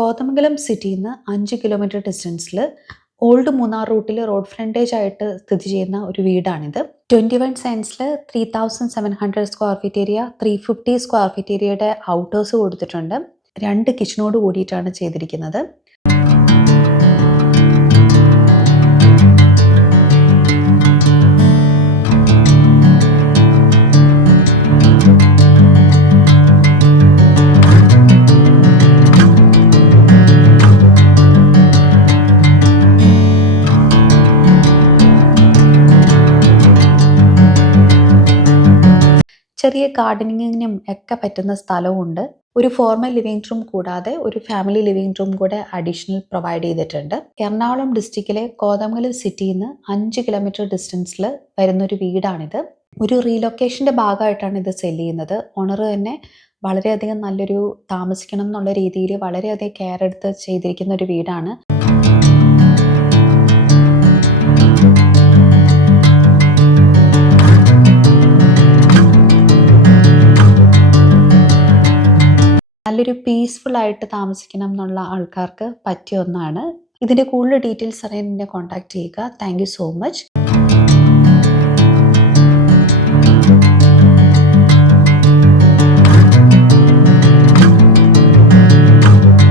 കോതമംഗലം സിറ്റിയിൽ നിന്ന് 5 kilometre ഡിസ്റ്റൻസിൽ old Munnar റൂട്ടിൽ റോഡ് ഫ്രണ്ടേജ് ആയിട്ട് സ്ഥിതി ചെയ്യുന്ന ഒരു വീടാണിത്. 21 സെൻസിൽ 3700 square feet area, 350 square feet ഏരിയയുടെ ഔട്ടേഴ്സ് കൊടുത്തിട്ടുണ്ട്. 2 കിച്ചണോട് കൂടിയിട്ടാണ് ചെയ്തിരിക്കുന്നത്. ചെറിയ ഗാർഡനിങ്ങിനും ഒക്കെ പറ്റുന്ന സ്ഥലവുമുണ്ട്. ഒരു ഫോർമൽ ലിവിംഗ് റൂം കൂടാതെ ഒരു ഫാമിലി ലിവിംഗ് റൂം കൂടെ അഡീഷണൽ പ്രൊവൈഡ് ചെയ്തിട്ടുണ്ട്. എറണാകുളം ഡിസ്ട്രിക്റ്റിലെ കോതമംഗലം സിറ്റിയിൽ നിന്ന് 5 കിലോമീറ്റർ ഡിസ്റ്റൻസിൽ വരുന്നൊരു വീടാണിത്. ഒരു റീലൊക്കേഷൻ്റെ ഭാഗമായിട്ടാണ് ഇത് സെല് ചെയ്യുന്നത്. ഓണർ തന്നെ വളരെയധികം നല്ലൊരു താമസിക്കണം എന്നുള്ള രീതിയിൽ വളരെയധികം കെയർ എടുത്ത് ചെയ്തിരിക്കുന്ന ഒരു വീടാണ്. നല്ലൊരു പീസ്ഫുൾ ആയിട്ട് താമസിക്കണം എന്നുള്ള ആൾക്കാർക്ക് പറ്റിയ ഒന്നാണ്. ഇതിൻ്റെ കൂടുതൽ ഡീറ്റെയിൽസ് അറിയാൻ എന്നെ കോൺടാക്ട് ചെയ്യുക. Thank you so much.